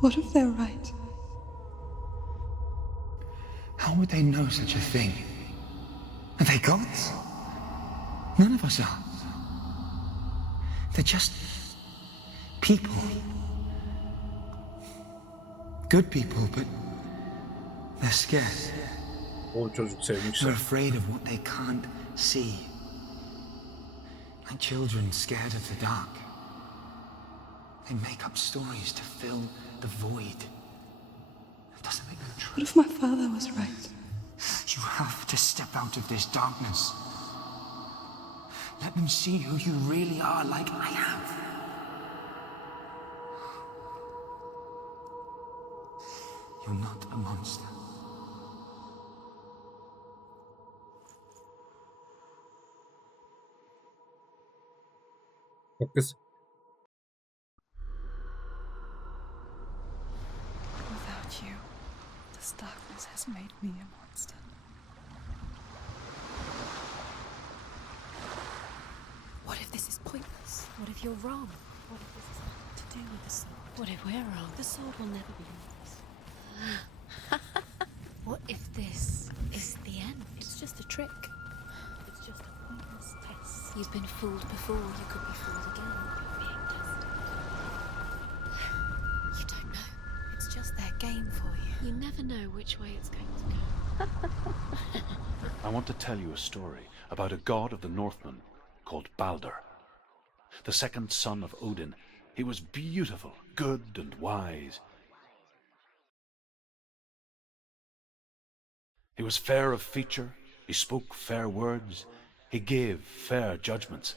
What if they're right? How would they know such a thing? Are they gods? None of us are. They're just people. Good people, but they're scared. O çocuk They're sevmişler. afraid of what they can't see. Like children scared of the dark. They make up stories to fill the void. It doesn't make them true. What if my father was right? You have to step out of this darkness. Let them see who you really are, like I have. You're not a monster. Bak kız. Without you, this darkness has made me a monster. What if this is pointless? What if you're wrong? What if this has nothing to do with the sword? What if we're wrong? The sword will never be yours. What if this is the end? It's just a trick. It's just a pointless test. You've been fooled before, you could be fooled again. Being tested. You don't know. It's just their game for you. You never know which way it's going to go. I want to tell you a story about a god of the Northmen called Balder. The second son of Odin. He was beautiful, good and wise. He was fair of feature, he spoke fair words, he gave fair judgments.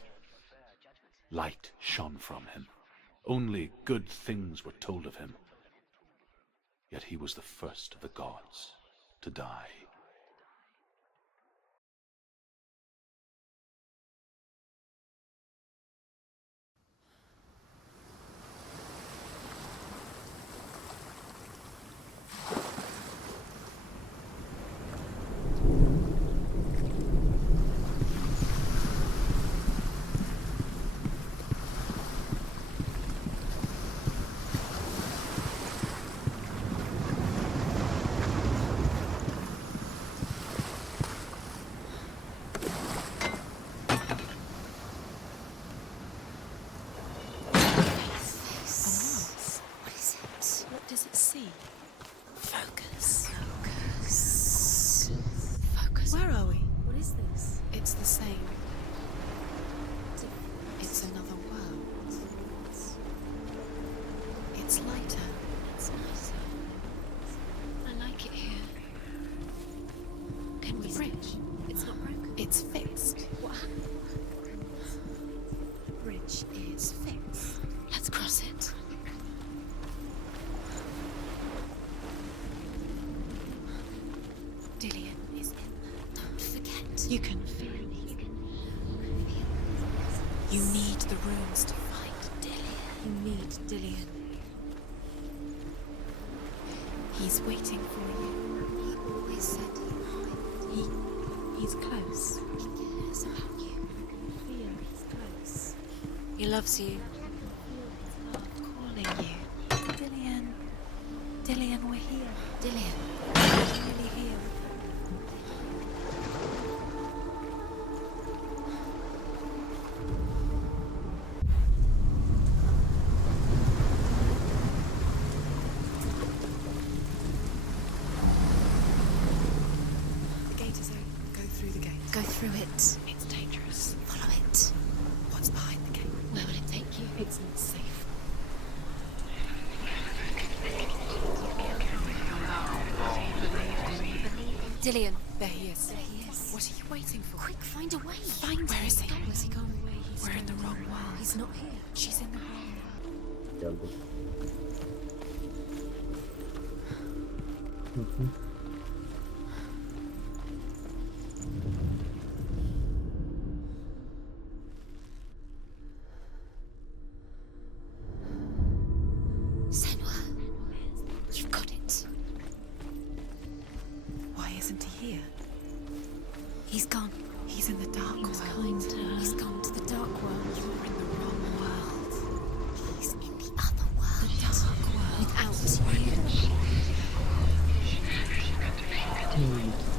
Light shone from him. Only good things were told of him. Yet he was the first of the gods to die. What does it see? Focus. Focus. Focus. Where are we? What is this? It's the same. It's another world. It's lighter. It's nicer. I like it here. Can we bridge? It's not broken. It's fixed. What happened? The bridge is fixed. Let's cross it. Dillion is in there. Don't forget. You can feel it. You need the runes to fight Dillion. You need Dillion. He's waiting for you. He always said he's close. He cares about you. Feel he's close. He loves you. Calling you. Dillion. Dillion, we're here. Dillion. We're really here. The gate is open. Go through the gate. Go through it. It's dangerous. Follow it. What's behind the gate? Where will it take you? It's not safe. Dillion. There he is. There he is. What are you waiting for? Quick, find a way. Find him. Where is he? Where's he gone? We're in the wrong world. He's not here. She's in the wrong world. Geldim. Senua, you've got it. Why isn't he here? He's gone. He's in the dark He was world. kind to her. He's gone to the dark world. You're in the wrong world. He's in the other world. The dark world. Without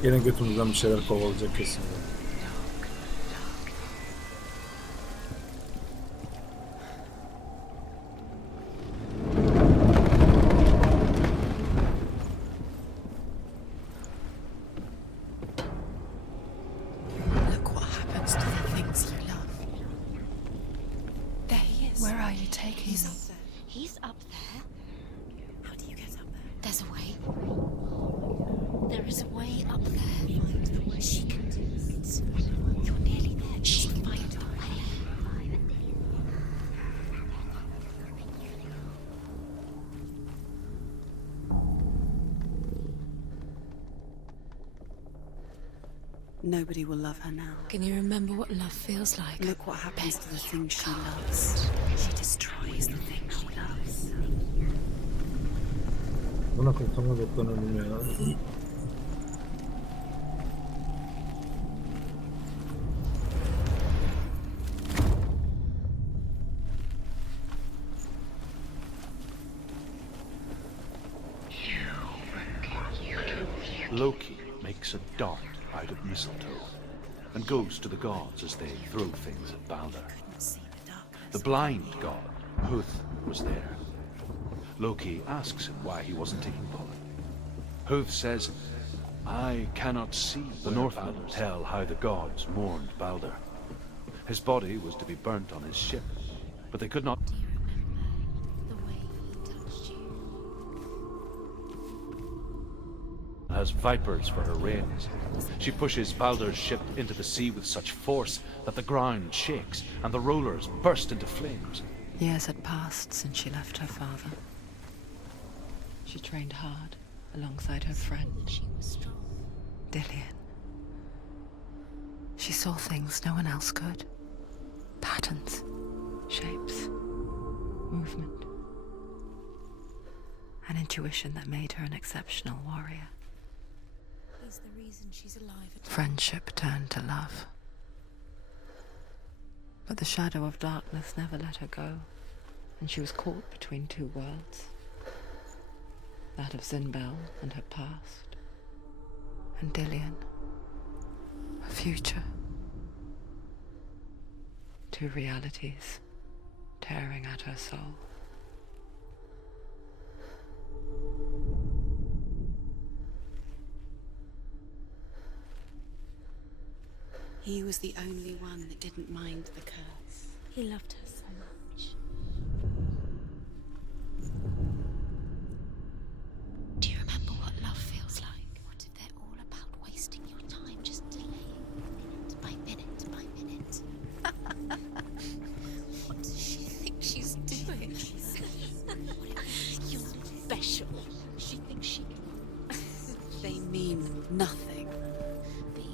Gene götümüzden bir şeyler kovalayacak kesin. Look what happens to the things you love. There he is. Where are you taking He's me? up there. He's up there. How do you get up there? There's a way. There is a way up there. Find the way. She can do it. You're nearly there. She'll find the way. Nobody will love her now. Can you remember what love feels like? Look what happens to the things she loves. She destroys the things she loves. Buna kurtulma beklemem ya. Loki makes a dart out of mistletoe and goes to the gods as they throw things at Balder. The blind god, Huth, was there. Loki asks him why he wasn't taking pollen. Huth says, I cannot see. The Northmen tell how the gods mourned Balder. His body was to be burnt on his ship, but they could not. Do you remember the way he touched you? Has vipers for her reins. She pushes Balder's ship into the sea with such force that the ground shakes and the rollers burst into flames. Years had passed since she left her father. She trained hard alongside her friend, She was strong. Dillian. She saw things no one else could. Patterns, shapes, movement. An intuition that made her an exceptional warrior. He's the reason she's alive at all. Friendship turned to love. But the shadow of darkness never let her go, and she was caught between two worlds. That of Zinbel and her past, and Dillian, her future. Two realities tearing at her soul. He was the only one that didn't mind the curse. He loved her so much. Do you remember what love feels like? What if they're all about wasting your time, just delaying minute by minute by minute? What does she think she's doing? You're special. She thinks she can They mean nothing. be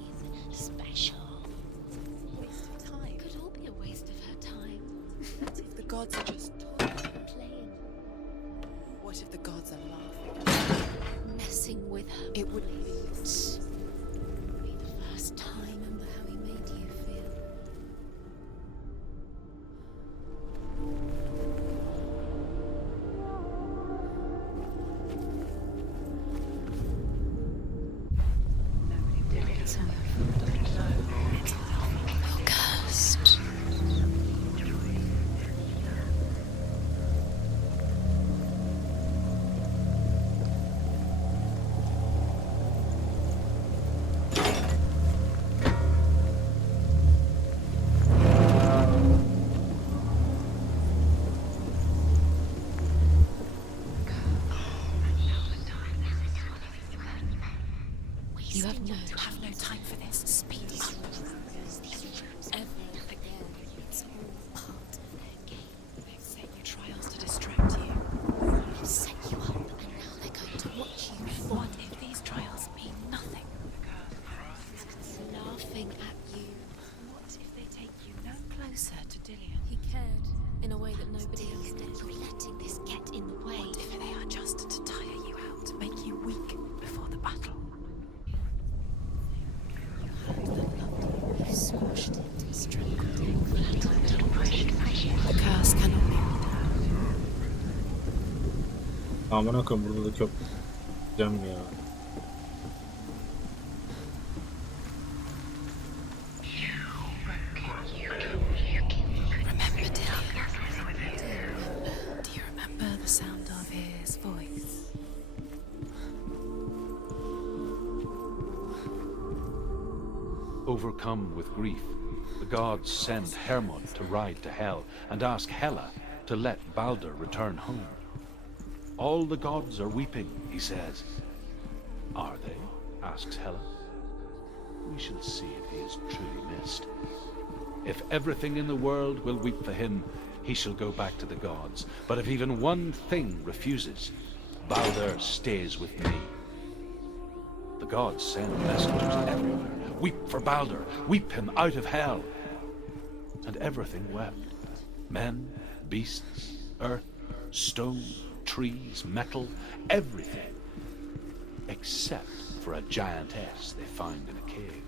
special. Waste of time. It could all be a waste of her time. What if the gods are just Playing, What if the gods are laughing? messing with her. It would be be the first time. Remember how he made you feel. You're cursed. You have no time for this. Speed up. Ever again. It's all part of their game. They've set you trials to distract you. They've set you up, and now they're going to watch you fall. What if these trials mean nothing? Laughing at you. What if they take you no closer to Dillian? He cared in a way that nobody else did. You're letting this get in the way. What if they are just to tire you out, to make you weak before the battle? You squashed it, strangled it, The curse cannot be undone. Amına koyayım burada da köp. Cem ya. Overcome with grief, the gods send Hermod to ride to Hell and ask Hela to let Balder return home. All the gods are weeping, he says. Are they? Asks Hela. We shall see if he is truly missed. If everything in the world will weep for him, he shall go back to the gods. But if even one thing refuses, Balder stays with me. The gods send messengers everywhere. Weep for Balder, weep him out of Hell. And everything wept. Men, beasts, earth, stone, trees, metal, everything. Except for a giantess they find in a cave.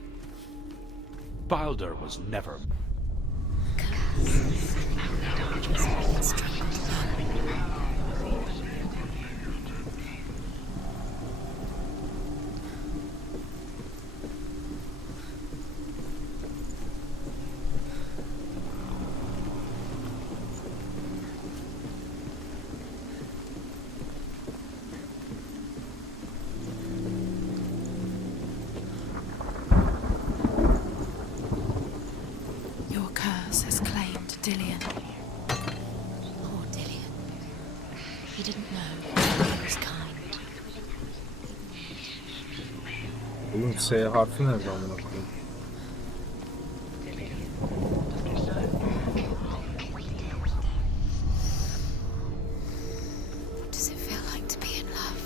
Balder was never... Your curse has claimed Dillion. Poor Dillion. He didn't know he was kind. Oğlum S harfi nerede amına koyayım? What does it feel like to be in love?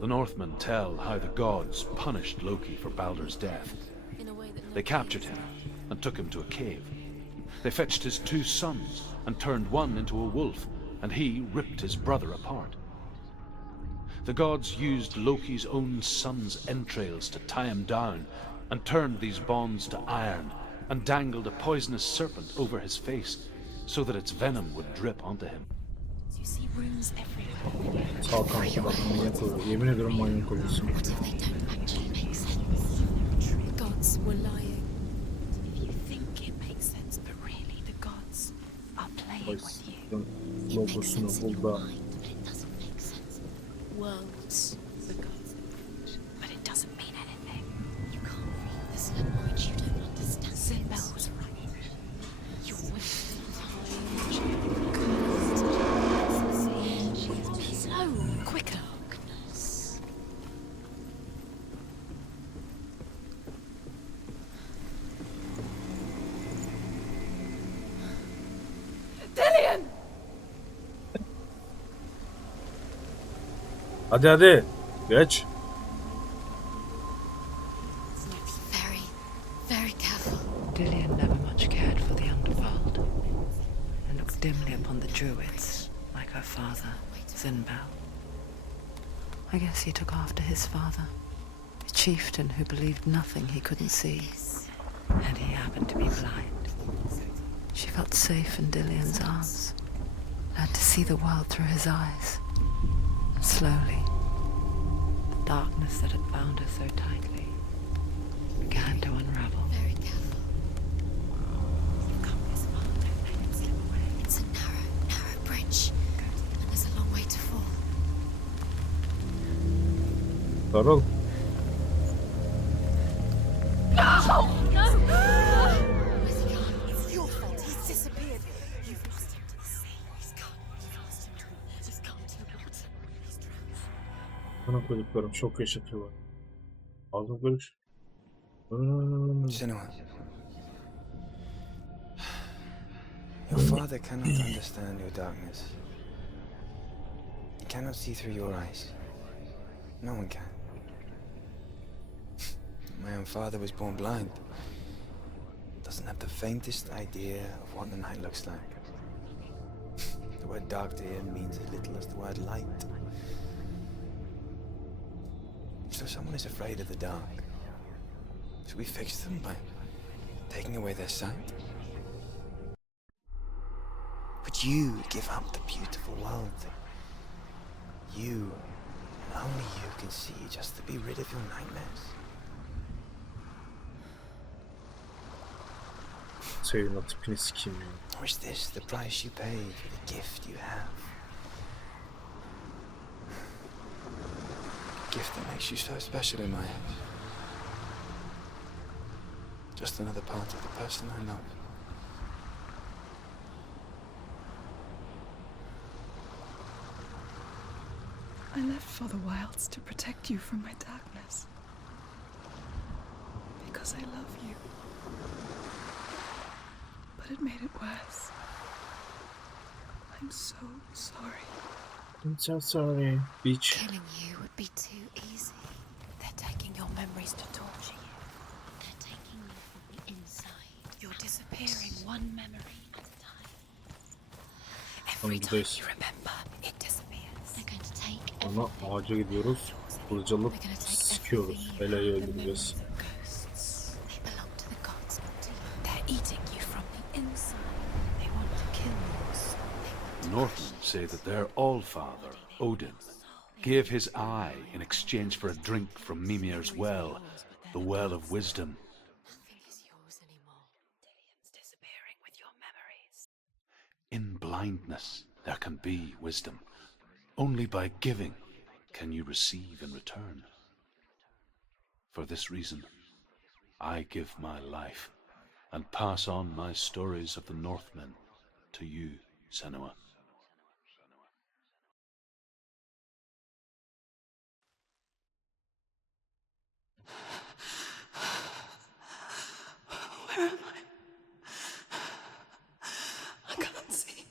The Northmen tell how the gods punished Loki for Balder's death. In a way that They captured him and took him to a cave. They fetched his 2 sons and turned one into a wolf, and he ripped his brother apart. The gods used Loki's own son's entrails to tie him down and turned these bonds to iron and dangled a poisonous serpent over his face so that its venom would drip onto him. you see runes everywhere. Sağ kanka bak manyak oluyor. Yemin ederim manyak oluyorsun. What if they don't actually make sense? The gods were lying. If you think it makes sense, but really the gods are playing with you. It makes Logosunu sense in your bul da. mind, but it doesn't make sense. Worlds, the gods, But it doesn't mean anything. you can't read this language, you don't understand. Sinbel was right. You're wasting time. Slow, quicker. Darkness. Dillion! Hadi hadi. Geç. Very, very careful. Dillion never much cared for the underworld and looked dimly upon the druids, like her father, Sinbel. I guess he took after his father, a chieftain who believed nothing he couldn't see, and he happened to be blind. She felt safe in Dillion's arms, learned to see the world through his eyes, and slowly, the darkness that had bound her so tightly began to unravel. Very careful. You've come this far, don't let him slip away. It's a narrow, narrow bridge, and there's a long way to fall. Sarıl. Where's he gone? It's your fault. He's disappeared. You've lost him to the sea. He's gone. You've lost him to He's gone to the water. He's drowned. Bana koyduklarım şok yaşatıyorlar. Ağzım görüş. Senua. Your father cannot understand your darkness. He cannot see through your eyes. No one can. My own father was born blind. Doesn't have the faintest idea of what the night looks like. The word dark to him means as little as the word light. So someone is afraid of the dark. Should we fix them by taking away their sight? Would you give up the beautiful world that you, and only you, can see just to be rid of your nightmares? seveyim, o tipini sikeyim ya. Or is this the price you pay for the gift you have? A gift that makes you so special in my eyes. Just another part of the person I love. I left for the wilds to protect you from my darkness. Because I love you. But it made it worse. I'm so sorry. I'm so sorry, bitch. Killing you would be too easy. They're taking your memories to torture you. They're taking you from the inside. You're disappearing one memory at a time. Every time buradayız. you remember, it disappears. They're going to take Ama ağaca gidiyoruz. Kılıcı alıp sıkıyoruz. Belayı öldüreceğiz. ghosts. They belong to the gods, not to you. They're eating you from the inside. They want to kill your soul. Northmen say that their Allfather, Odin, gave his eye in exchange for a drink from Mimir's well, the well of wisdom. Nothing is yours anymore. Dillion's disappearing with your memories. In blindness there can be wisdom. Only by giving can you receive in return. For this reason, I give my life and pass on my stories of the Northmen to you, Senua. Where am I? I can't see.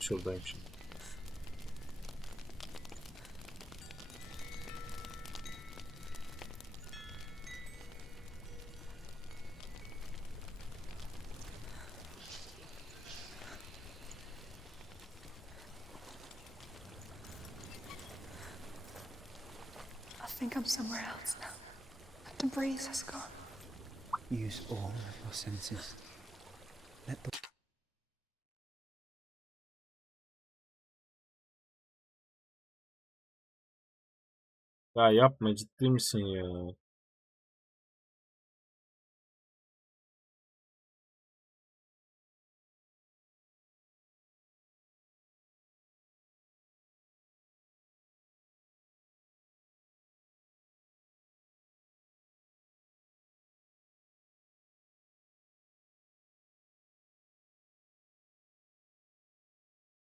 Şuradayım şimdi. I think I'm somewhere else now. The breeze has gone. Use all of your senses. Let the Ya yapma, ciddi misin ya?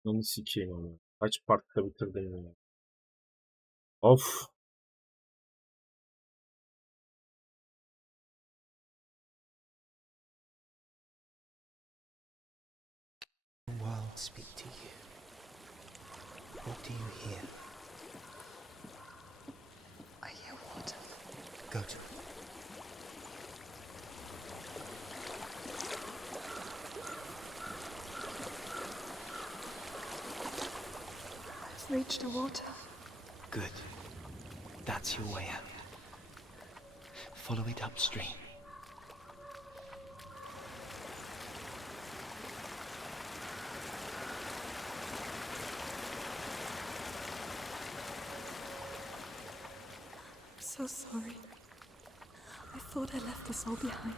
Onu sikeyim ama. Kaç partta bitirdim ya. Of. world speak to you. What do you hear? I hear water. Go to it. I've reached the water. Good. That's your way out. Follow it upstream. I'm so sorry. I thought I left this all behind.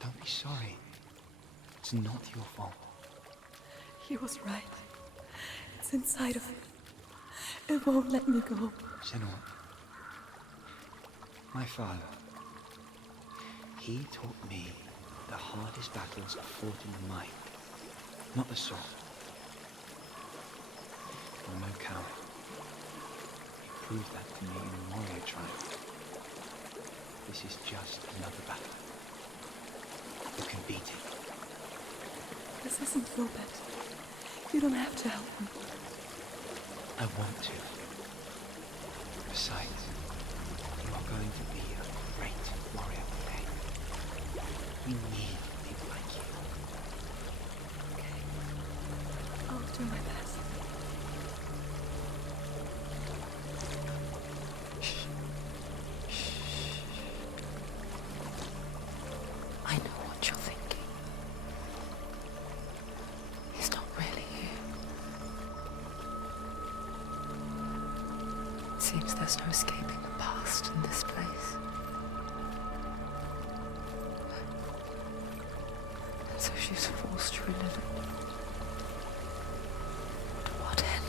Don't be sorry. It's not your fault. He was right. It's inside of me. It won't let me go. Senua, my father, he taught me the hardest battles are fought in the mind, not the sword. I'm no coward. He proved that to me in the warrior tribe. This is just another battle. You can beat it. This isn't your bet. You don't have to help me. I want to. Besides, you are going to be a great warrior one day. We need people like you. Okay. I'll do my best. seems there's no escaping the past in this place. And so she's forced to relive it. To what end?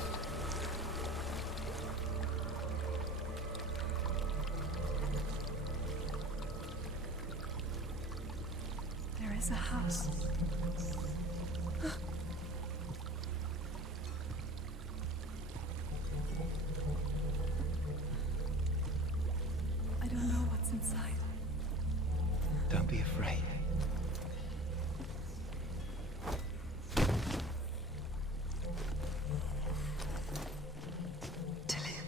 There is a house. I don't know what's inside. Don't be afraid. Dillian,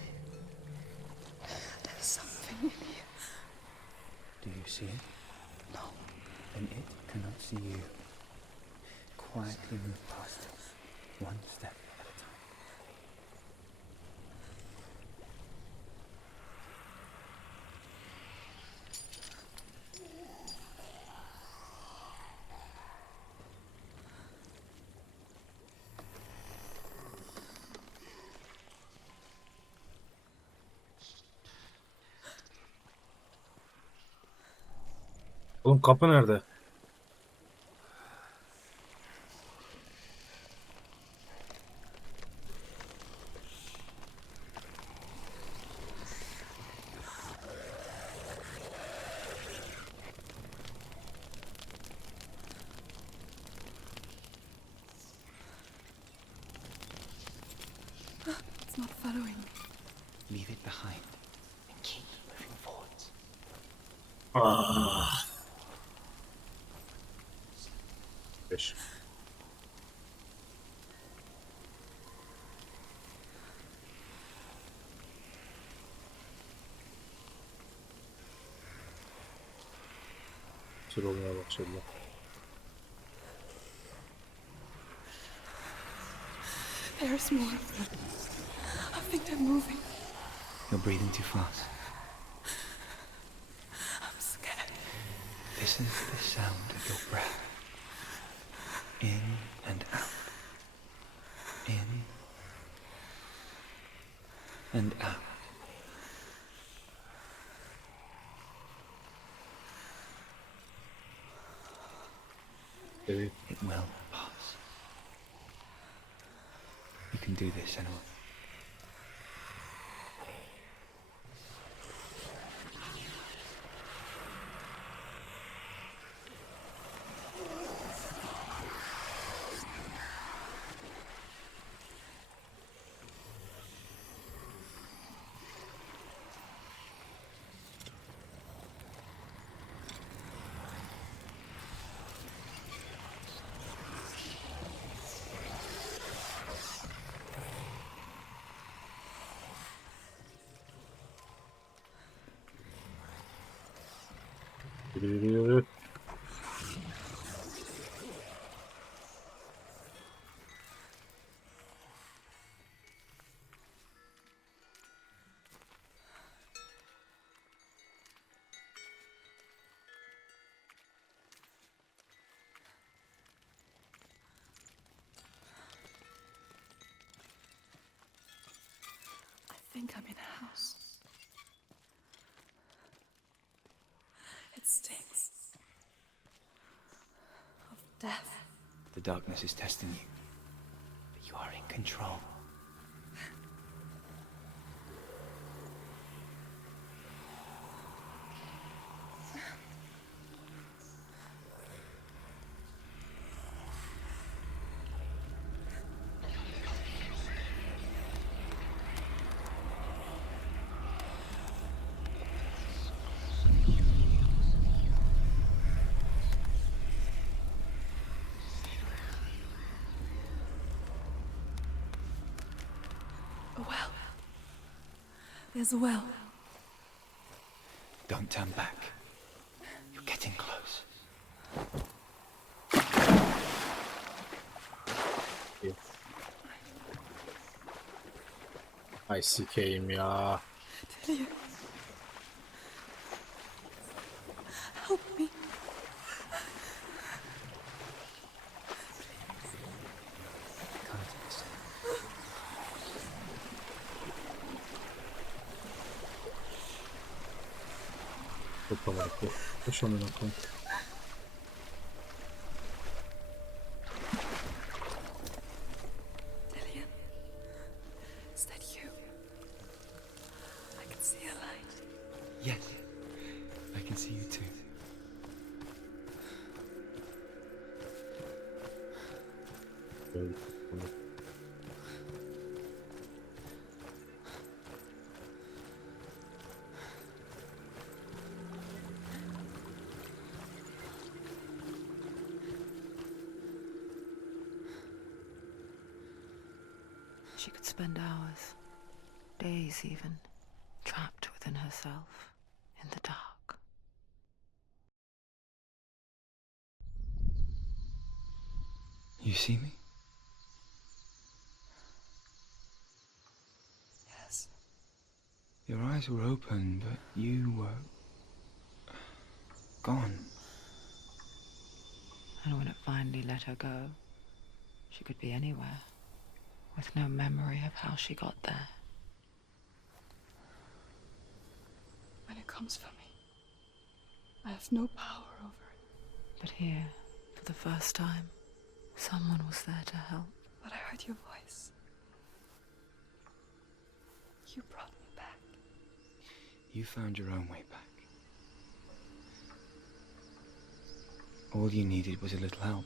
there's something in here. Do you see it? No. Then it cannot see you. Quietly move past it, one step at a time. Oğlum kapı nerede? It's not following me. Leave it behind and keep moving forwards. Ah. 5. Tür olmaya başladılar. There's more of them. I think they're moving. You're breathing too fast. I'm scared. This is the sound of your breath. In and out. In and out. Evet. It will pass. You can do this, Senua. Yürü yürü yürü. I think I'm in a house. It stinks of death. The darkness is testing you, but you are in control. A well. There's a well. Don't turn back. You're getting close. Ay sikeyim ya. Dillian. Help me. Come to this. yapamadık. Koş amına koyayım. Dillian, is that you? I can see a light. Yes, I can see you too. Böyle. She could spend hours, days even, trapped within herself, in the dark. You see me? Yes. Your eyes were open, but you were gone. And when it finally let her go, she could be anywhere, with no memory of how she got there. When it comes for me, I have no power over it. But here, for the first time, someone was there to help. But I heard your voice. You brought me back. You found your own way back. All you needed was a little help.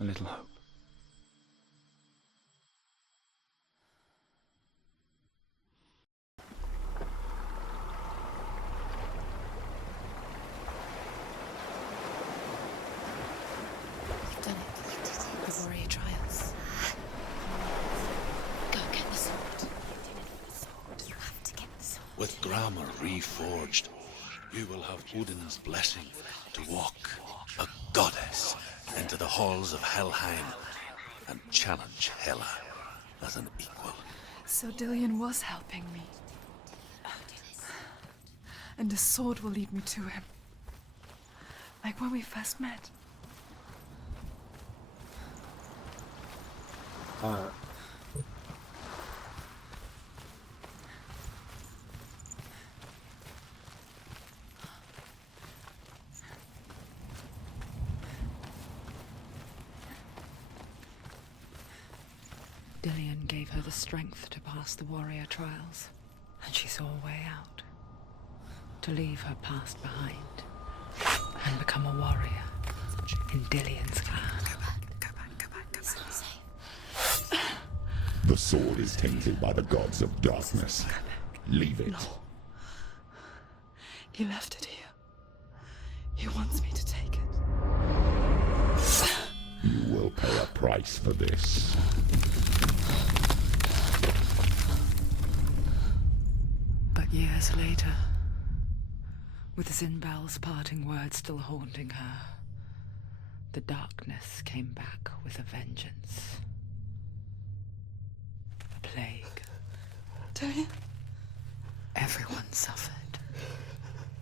A little hope. You've done it. You did it. The warrior trials. Go get the sword. You have to get the sword. With grammar reforged, you will have Odin's blessing to walk, a goddess, into the halls of Helheim and challenge Hela as an equal. So Dillian was helping me. And the sword will lead me to him. Like when we first met. Ha. Dillian gave her the strength to pass the warrior trials, and she saw a way out. To leave her past behind and become a warrior in Dillian's clan. Go back. It's not safe. The sword is tainted by the gods of darkness. Leave it. No. He left it here. He wants me to take it. You will pay a price for this. But years later, with Zinbel's parting words still haunting her, the darkness came back with a vengeance. A plague. Dillian? Everyone suffered.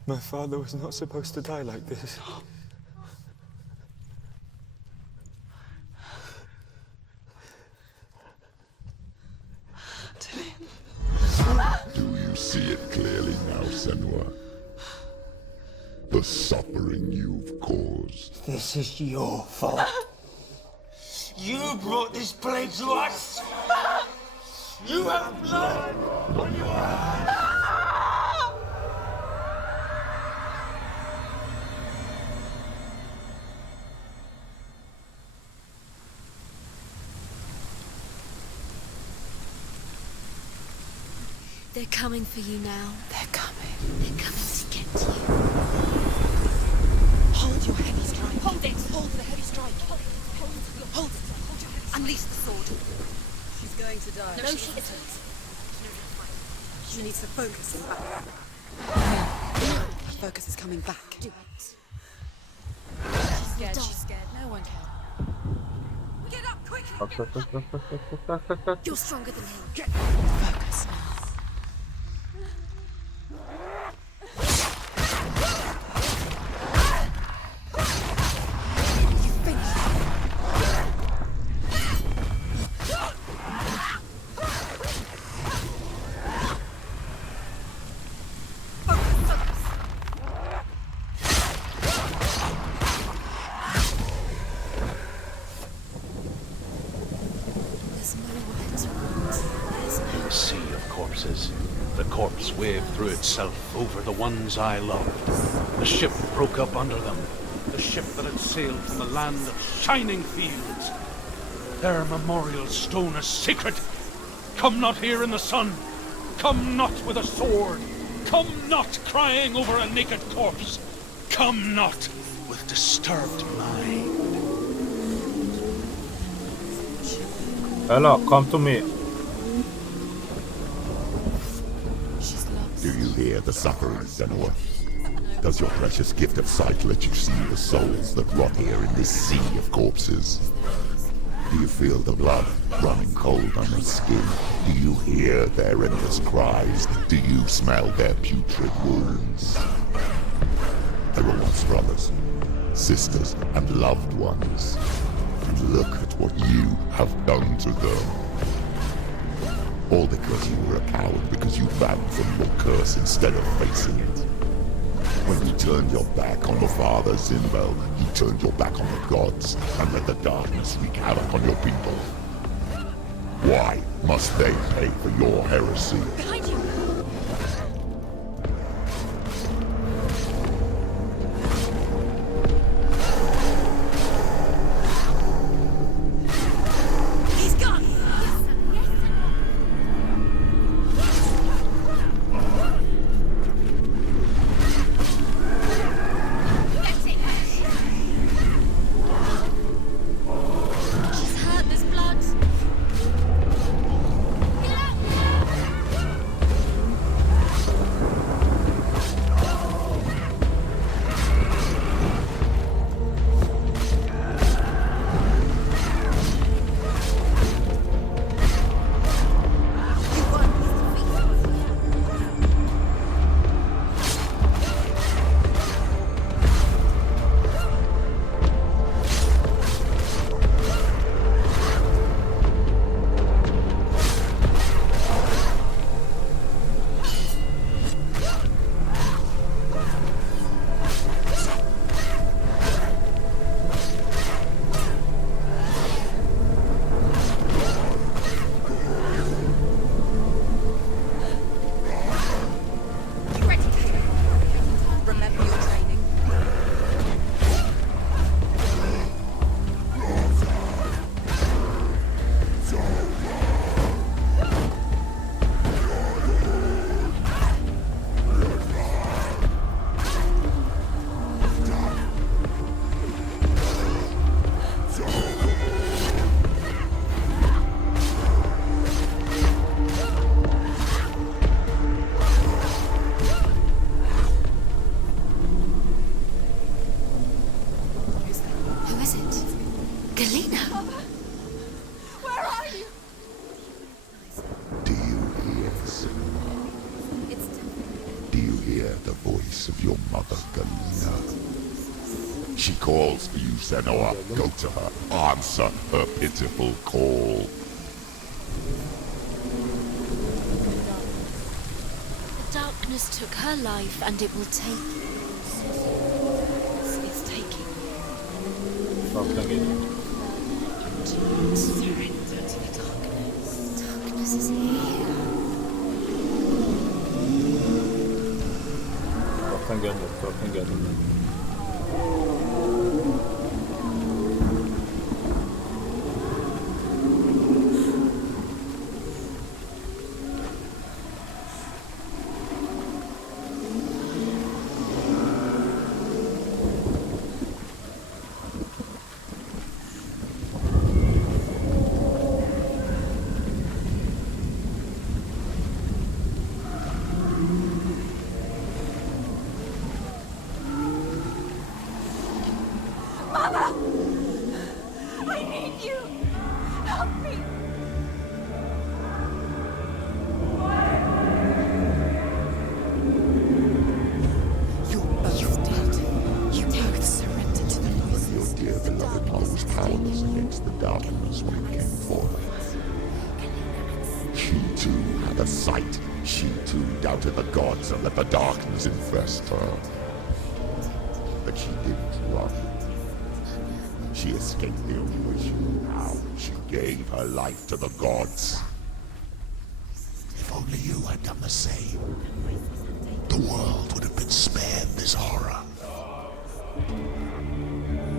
My father was not supposed to die like this. Dillian? Do you see it clearly now, Senua? The suffering you've caused. This is your fault. You brought this plague to us! You have blood on your hands! They're coming for you now. They're coming. They're coming to get you. Hold your heavy strike. Hold it. Hold the heavy strike. Hold it. Unleash the sword. She's going to die. No, she isn't. She needs to focus and back. Focus is coming back. Do it. She's scared. She's scared. No one can. Get up quickly. You're stronger than him. Focus now. threw itself over the ones I loved. The ship broke up under them. The ship that had sailed from the land of shining fields. Their memorial stone is sacred. Come not here in the sun. Come not with a sword. Come not crying over a naked corpse. Come not with disturbed mind. Hello, come to me. Do you hear the suffering, Senua? Does your precious gift of sight let you see the souls that rot here in this sea of corpses? Do you feel the blood running cold on their skin? Do you hear their endless cries? Do you smell their putrid wounds? They were once brothers, sisters, and loved ones. And look at what you have done to them. All because you were a coward, because you ran from your curse instead of facing it. When you turned your back on the father Zinbel, you turned your back on the gods and let the darkness wreak havoc on your people. Why must they pay for your heresy? Behind you! He's gone! She's hurt, there's blood. Remember your training. Who is it? Galena? Where are you? Do you hear, Senua? Do you hear the voice of your mother, Galena? She calls for you, Senua. Go to her. Answer her pitiful call. The darkness took her life, and it will take you. It's taking you. Farktan geliyor. Surrender to the darkness. Darkness is here. Farktan geldi. Farktan geldi. I need you! Help me! You're both dead. You both surrendered to the voices. Your dear beloved mother was powerless against the darkness when it came for her. She too had a sight. She too doubted the gods and let the darkness infest her. But she didn't run. She escaped the only way she knew how. She gave her life to the gods. If only you had done the same. the world would have been spared this horror.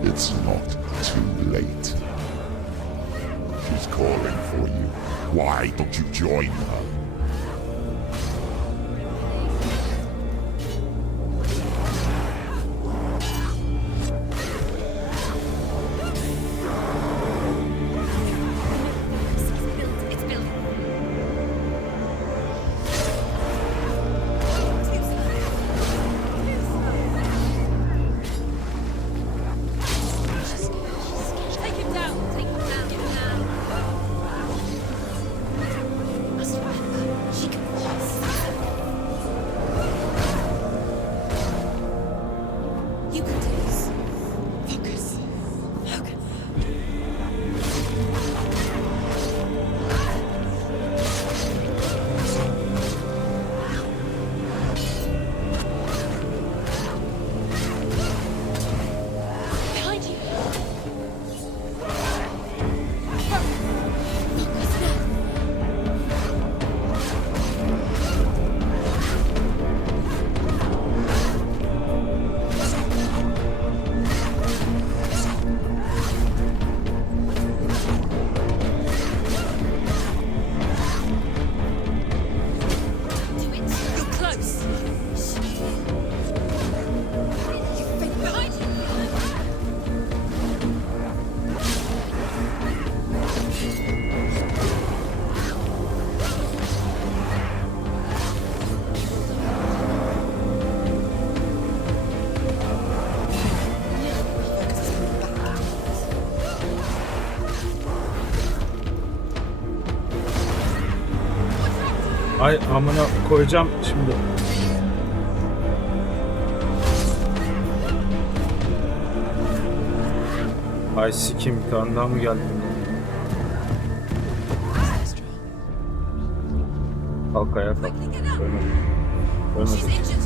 It's not too late. She's calling for you. Why don't you join her? Ay amına koyacağım şimdi. Ay sikim, bir tane daha mı geldi? Kalk ayağa kalk. Ölmedim. Ölmedim.